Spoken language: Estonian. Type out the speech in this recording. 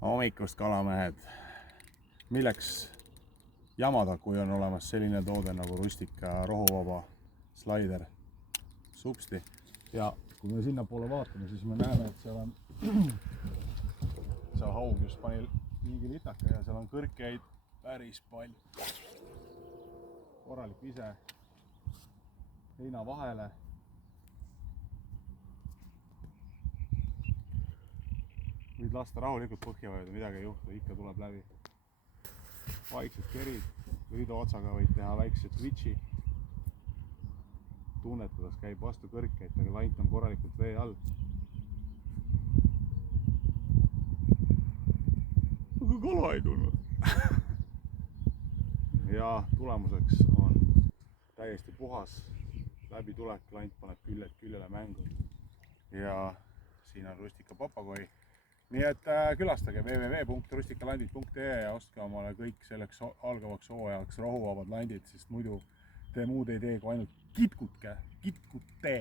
Hommikust kalamehed, milleks jamada, kui on olemas selline toode nagu Rustica rohuvaba slaider supsti. Ja kui me sinnapoole vaatame, siis me näeme, et seal on seal haug just pani mingi litaka ja seal on kõrkeid päris palju. Korralik vise heina vahele. Võid lasta rahulikult põhja vajuda, midagi ei juhtu, ikka tuleb läbi. Vaiksed kerid, Rüdo otsaga võid teha väikse twitchi. Tunnetades käib vastu kõrkeid, aga lant on korralikult vee all. Aga kala ei tulnud. Ja tulemuseks on täiesti puhas läbitulek, lant paneb küljed küljele mängu. Ja siin on Rustica papagoi. Nii et külastage www.rusticalandid.ee ja ostke omale kõik selleks algavaks hooajaks rohuvabad landid, sest muidu te muud ei tee kui ainult kitkutke, kitkute.